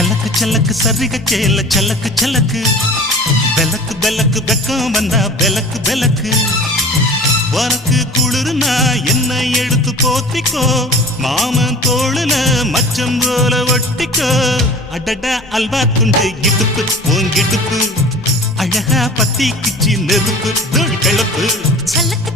சலக்கு சலக்கு சரிக சேல சலக்கு சலக்கு பெலக்கு பெலக்கு வெக்கம் வந்தா பெலக்கு பெலக்கு உனக்கு குளிர்னா என்ன எடுத்து போத்திக்கோ மாமன் தோளுல மச்சம் போல ஒட்டிக்கோ அடடா அல்வா துண்டு கிடுப்பு உன் கிடுப்பு அழகா பத்தி கிச்சி நெருப்பு தூள் கிளப்பு சலக்கு